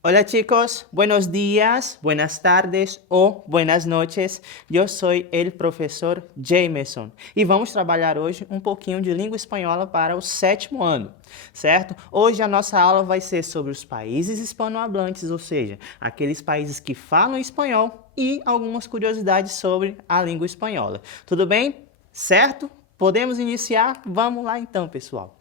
Hola chicos, buenos días, buenas tardes ou buenas noches. Eu sou o professor Jameson e vamos trabalhar hoje um pouquinho de língua espanhola para o sétimo ano, certo? Hoje a nossa aula vai ser sobre os países hispanohablantes, ou seja, aqueles países que falam espanhol e algumas curiosidades sobre a língua espanhola. Tudo bem? Certo? Podemos iniciar? Vamos lá então, pessoal.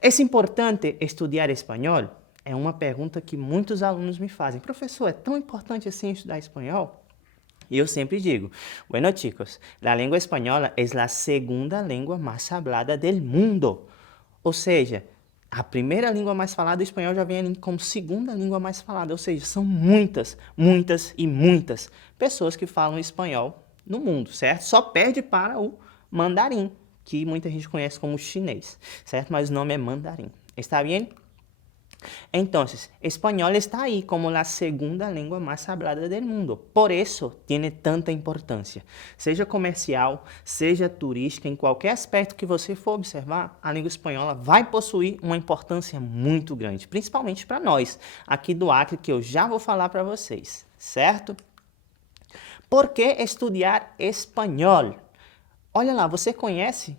É importante estudar espanhol? É uma pergunta que muitos alunos me fazem. Professor, é tão importante assim estudar espanhol? E eu sempre digo, bueno chicos, la lengua española es la segunda lengua más hablada del mundo. Ou seja, a primeira língua mais falada, o espanhol já vem como segunda língua mais falada. Ou seja, são muitas, muitas e muitas pessoas que falam espanhol no mundo, certo? Só perde para o mandarim, que muita gente conhece como chinês, certo? Mas o nome é mandarim. Está bem? Entonces, español está ahí como la segunda lengua más hablada del mundo. Por eso tiene tanta importância. Seja comercial, seja turística, em qualquer aspecto que você for observar, a língua espanhola vai possuir uma importância muito grande, principalmente para nós, aqui do Acre, que eu já vou falar para vocês, certo? Por que estudar espanhol? Olha lá, você conhece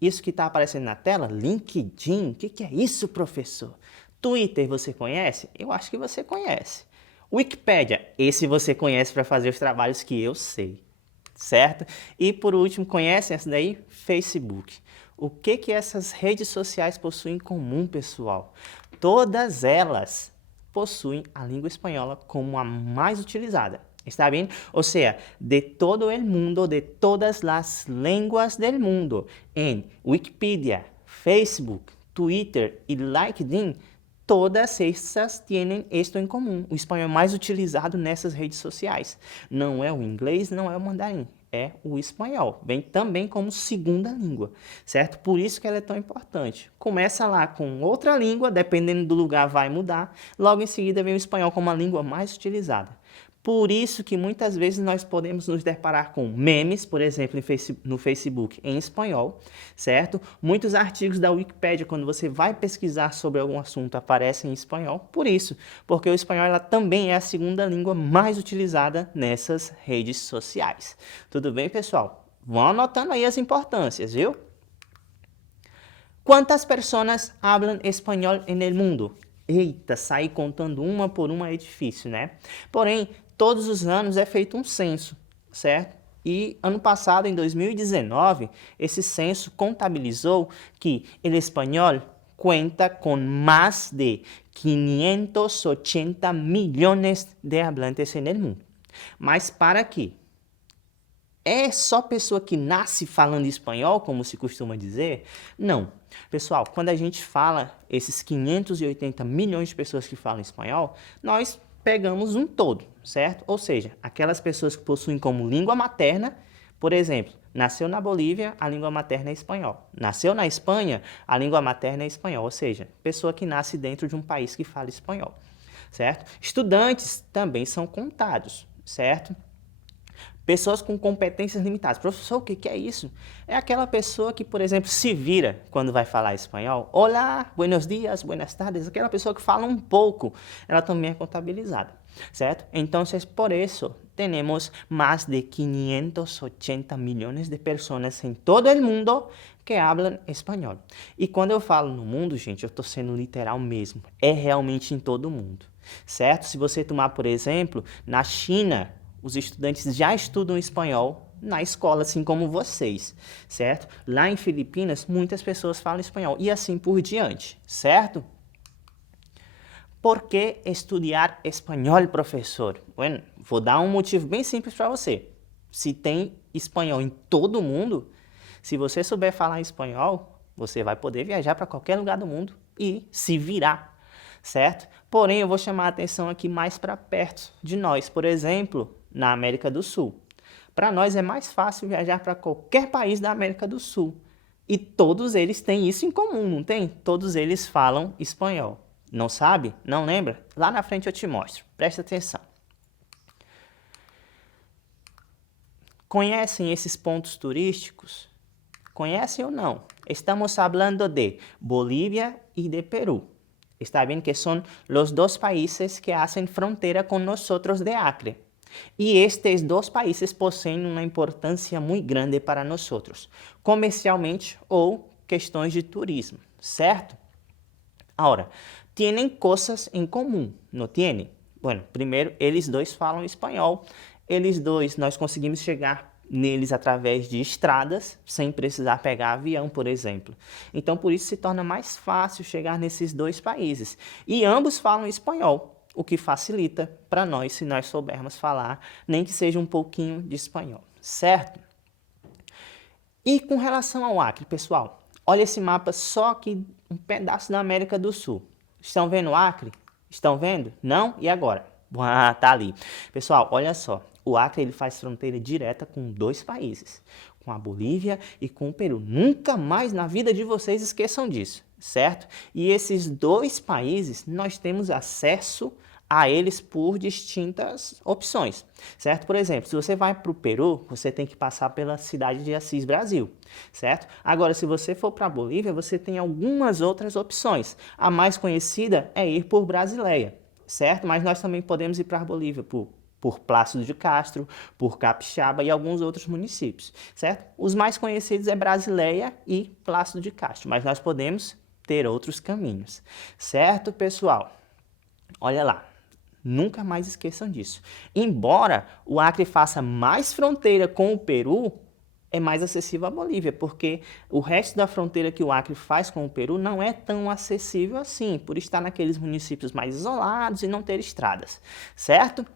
isso que está aparecendo na tela? LinkedIn. O que é isso, professor? Twitter você conhece? Eu acho que você conhece. Wikipédia, esse você conhece para fazer os trabalhos que eu sei, certo? E por último, conhece essa daí? Facebook. O que essas redes sociais possuem em comum, pessoal? Todas elas possuem a língua espanhola como a mais utilizada. ¿Está bien? O sea, de todo el mundo, de todas las lenguas del mundo, en Wikipedia, Facebook, Twitter y LinkedIn, todas essas têm isto em comum. O espanhol é mais utilizado nessas redes sociais. Não é o inglês, não é o mandarim, é o espanhol. Vem também como segunda língua, certo? Por isso que ela é tão importante. Começa lá com outra língua, dependendo do lugar vai mudar. Logo em seguida vem o espanhol como a língua mais utilizada. Por isso que muitas vezes nós podemos nos deparar com memes, por exemplo, no Facebook em espanhol, certo? Muitos artigos da Wikipédia, quando você vai pesquisar sobre algum assunto, aparecem em espanhol. Por isso, porque o espanhol ela também é a segunda língua mais utilizada nessas redes sociais. Tudo bem, pessoal? Vão anotando aí as importâncias, viu? Quantas pessoas hablan espanhol en el mundo? Eita, sair contando uma por uma é difícil, né? Porém, todos os anos é feito um censo, certo? E ano passado, em 2019, esse censo contabilizou que o espanhol cuenta com mais de 580 milhões de hablantes en el mundo. Mas para quê? É só pessoa que nasce falando espanhol, como se costuma dizer? Não. Pessoal, quando a gente fala esses 580 milhões de pessoas que falam espanhol, nós pegamos um todo, certo? Ou seja, aquelas pessoas que possuem como língua materna, por exemplo, nasceu na Bolívia, a língua materna é espanhol. Nasceu na Espanha, a língua materna é espanhol. Ou seja, pessoa que nasce dentro de um país que fala espanhol, certo? Estudantes também são contados, certo? Pessoas com competências limitadas. Professor, o que é isso? É aquela pessoa que, por exemplo, se vira quando vai falar espanhol. Olá, buenos dias, buenas tardes. Aquela pessoa que fala um pouco, ela também é contabilizada, certo? Então, por isso, temos mais de 580 milhões de pessoas em todo o mundo que falam espanhol. E quando eu falo no mundo, gente, eu estou sendo literal mesmo. É realmente em todo o mundo, certo? Se você tomar, por exemplo, na China, os estudantes já estudam espanhol na escola, assim como vocês, certo? Lá em Filipinas, muitas pessoas falam espanhol e assim por diante, certo? Por que estudar espanhol, professor? Bueno, vou dar um motivo bem simples para você. Se tem espanhol em todo mundo, se você souber falar espanhol, você vai poder viajar para qualquer lugar do mundo e se virar, certo? Porém, eu vou chamar a atenção aqui mais para perto de nós, por exemplo, na América do Sul. Para nós é mais fácil viajar para qualquer país da América do Sul. E todos eles têm isso em comum, não tem? Todos eles falam espanhol. Não sabe? Não lembra? Lá na frente eu te mostro. Presta atenção. Conhecem esses pontos turísticos? Conhecem ou não? Estamos falando de Bolívia e de Peru. Está bien que son los dos países que hacen frontera con nosotros de Acre. Y estes dos países possuem uma importância muito grande para nós, comercialmente ou questões de turismo, certo? Agora, têm coisas em comum, não têm? Bueno, primeiro, eles dois falam espanhol, eles dois, nós conseguimos chegar neles através de estradas, sem precisar pegar avião, por exemplo. Então, por isso se torna mais fácil chegar nesses dois países. E ambos falam espanhol, o que facilita para nós, se nós soubermos falar, nem que seja um pouquinho de espanhol, certo? E com relação ao Acre, pessoal, olha esse mapa só aqui, um pedaço da América do Sul. Estão vendo o Acre? Estão vendo? Não? E agora? Ah, tá ali. Pessoal, olha só. O Acre ele faz fronteira direta com dois países, com a Bolívia e com o Peru. Nunca mais na vida de vocês esqueçam disso, certo? E esses dois países, nós temos acesso a eles por distintas opções, certo? Por exemplo, se você vai para o Peru, você tem que passar pela cidade de Assis, Brasil, certo? Agora, se você for para a Bolívia, você tem algumas outras opções. A mais conhecida é ir por Brasileia, certo? Mas nós também podemos ir para a Bolívia por Plácido de Castro, por Capixaba e alguns outros municípios, certo? Os mais conhecidos é Brasileia e Plácido de Castro, mas nós podemos ter outros caminhos, certo, pessoal? Olha lá. Nunca mais esqueçam disso. Embora o Acre faça mais fronteira com o Peru, é mais acessível à Bolívia, porque o resto da fronteira que o Acre faz com o Peru não é tão acessível assim, por estar naqueles municípios mais isolados e não ter estradas, certo?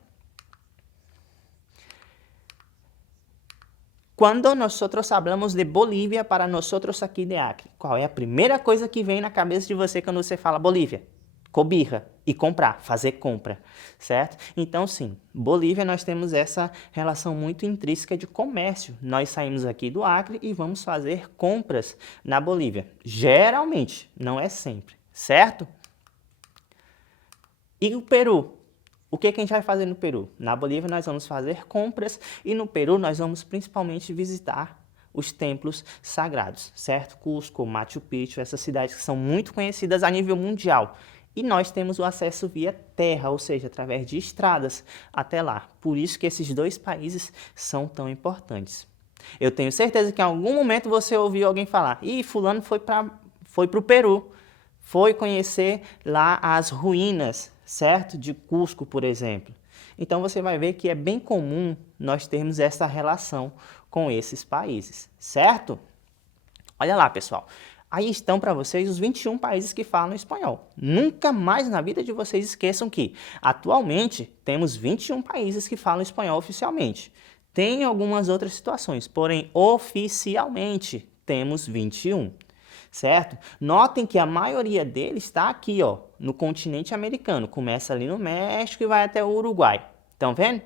Quando nós falamos de Bolívia para nós aqui de Acre, qual é a primeira coisa que vem na cabeça de você quando você fala Bolívia? Cobija e comprar, fazer compra, certo? Então, sim, Bolívia nós temos essa relação muito intrínseca de comércio. Nós saímos aqui do Acre e vamos fazer compras na Bolívia. Geralmente, não é sempre, certo? E o Peru? O que a gente vai fazer no Peru? Na Bolívia nós vamos fazer compras e no Peru nós vamos principalmente visitar os templos sagrados, certo? Cusco, Machu Picchu, essas cidades que são muito conhecidas a nível mundial. E nós temos o acesso via terra, ou seja, através de estradas até lá. Por isso que esses dois países são tão importantes. Eu tenho certeza que em algum momento você ouviu alguém falar: "Ih, fulano foi para o Peru, foi conhecer lá as ruínas, certo? De Cusco, por exemplo." Então você vai ver que é bem comum nós termos essa relação com esses países, certo? Olha lá, pessoal. Aí estão para vocês os 21 países que falam espanhol. Nunca mais na vida de vocês esqueçam que, atualmente, temos 21 países que falam espanhol oficialmente. Tem algumas outras situações, porém, oficialmente, temos 21, certo? Notem que a maioria deles está aqui, ó, no continente americano. Começa ali no México e vai até o Uruguai. Estão vendo?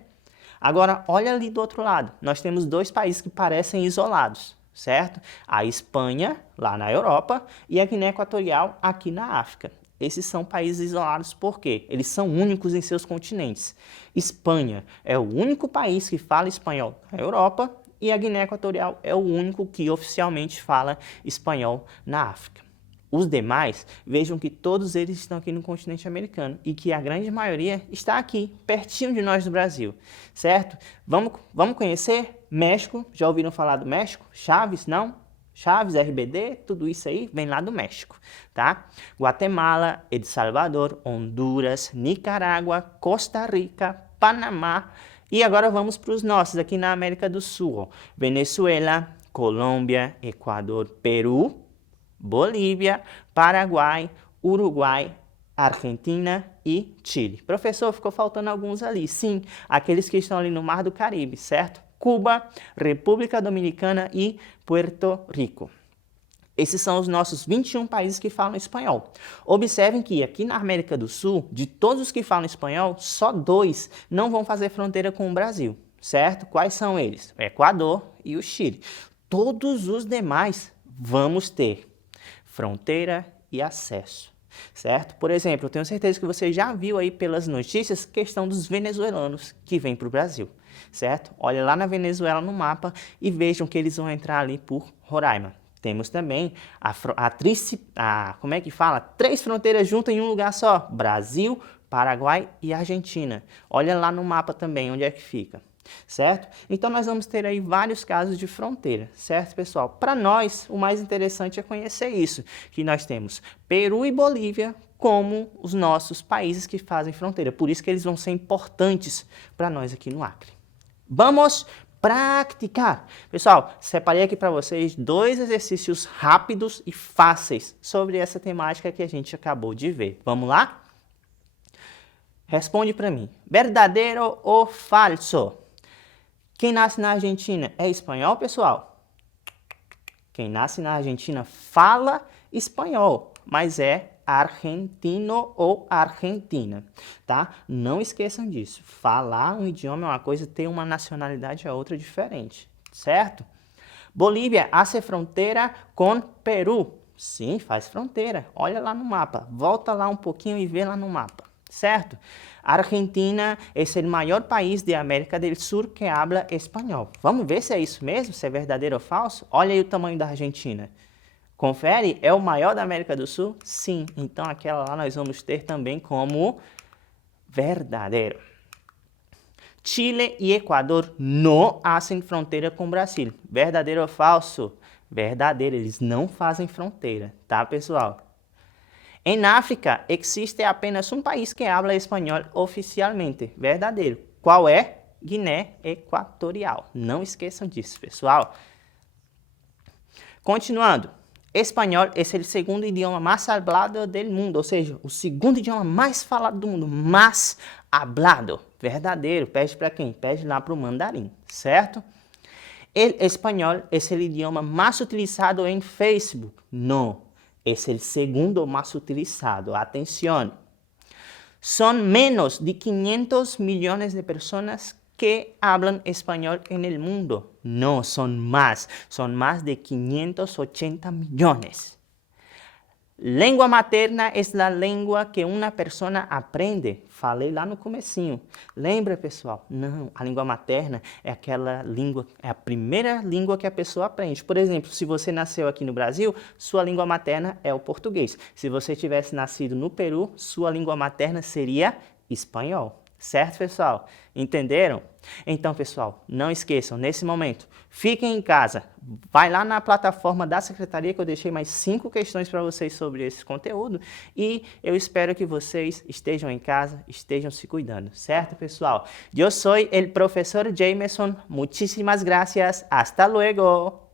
Agora, olha ali do outro lado. Nós temos dois países que parecem isolados, certo? A Espanha, lá na Europa, e a Guiné Equatorial, aqui na África. Esses são países isolados porque eles são únicos em seus continentes. Espanha é o único país que fala espanhol na Europa e a Guiné Equatorial é o único que oficialmente fala espanhol na África. Os demais, vejam que todos eles estão aqui no continente americano e que a grande maioria está aqui, pertinho de nós do Brasil, certo? Vamos conhecer México? Já ouviram falar do México? Chaves, não? Chaves, RBD, tudo isso aí vem lá do México, tá? Guatemala, El Salvador, Honduras, Nicarágua, Costa Rica, Panamá e agora vamos para os nossos aqui na América do Sul, ó. Venezuela, Colômbia, Equador, Peru, Bolívia, Paraguai, Uruguai, Argentina e Chile. Professor, ficou faltando alguns ali. Sim, aqueles que estão ali no Mar do Caribe, certo? Cuba, República Dominicana e Puerto Rico. Esses são os nossos 21 países que falam espanhol. Observem que aqui na América do Sul, de todos os que falam espanhol, só 2 não vão fazer fronteira com o Brasil, certo? Quais são eles? O Equador e o Chile. Todos os demais vamos ter fronteira e acesso, certo? Por exemplo, eu tenho certeza que você já viu aí pelas notícias questão dos venezuelanos que vêm para o Brasil, certo? Olha lá na Venezuela no mapa e vejam que eles vão entrar ali por Roraima. Temos também como é que fala? 3 fronteiras juntas em um lugar só. Brasil, Paraguai e Argentina. Olha lá no mapa também onde é que fica. Certo? Então nós vamos ter aí vários casos de fronteira, certo, pessoal? Para nós, o mais interessante é conhecer isso, que nós temos Peru e Bolívia como os nossos países que fazem fronteira. Por isso que eles vão ser importantes para nós aqui no Acre. Vamos praticar. Pessoal, separei aqui para vocês 2 exercícios rápidos e fáceis sobre essa temática que a gente acabou de ver. Vamos lá? Responde para mim. Verdadeiro ou falso? Quem nasce na Argentina é espanhol, pessoal? Quem nasce na Argentina fala espanhol, mas é argentino ou argentina, tá? Não esqueçam disso. Falar um idioma é uma coisa, ter uma nacionalidade é outra diferente, certo? Bolívia hace fronteira com Peru. Sim, faz fronteira. Olha lá no mapa. Volta lá um pouquinho e vê lá no mapa, certo? Argentina é o maior país da América do Sul que habla espanhol. Vamos ver se é isso mesmo, se é verdadeiro ou falso? Olha aí o tamanho da Argentina. Confere, é o maior da América do Sul? Sim, então aquela lá nós vamos ter também como verdadeiro. Chile e Equador não fazem fronteira com o Brasil. Verdadeiro ou falso? Verdadeiro, eles não fazem fronteira, tá, pessoal? Em África, existe apenas um país que habla espanhol oficialmente. Verdadeiro. Qual é? Guiné Equatorial. Não esqueçam disso, pessoal. Continuando. Espanhol é o segundo idioma mais falado do mundo, ou seja, o segundo idioma mais falado do mundo, mais hablado. Verdadeiro. Pede para quem? Pede lá para o mandarim, certo? O espanhol é o idioma mais utilizado em Facebook. Não. Es el segundo más utilizado. Atención. Son menos de 500 millones de personas que hablan español en el mundo. No, son más de 580 millones. Língua materna é a língua que uma pessoa aprende. Falei lá no comecinho. Lembra, pessoal? Não, a língua materna é aquela língua, é a primeira língua que a pessoa aprende. Por exemplo, se você nasceu aqui no Brasil, sua língua materna é o português. Se você tivesse nascido no Peru, sua língua materna seria espanhol. Certo, pessoal? Entenderam? Então, pessoal, não esqueçam, nesse momento, fiquem em casa. Vai lá na plataforma da Secretaria que eu deixei mais 5 questões para vocês sobre esse conteúdo e eu espero que vocês estejam em casa, estejam se cuidando. Certo, pessoal? Eu sou o professor Jameson. Muchísimas gracias. Hasta luego.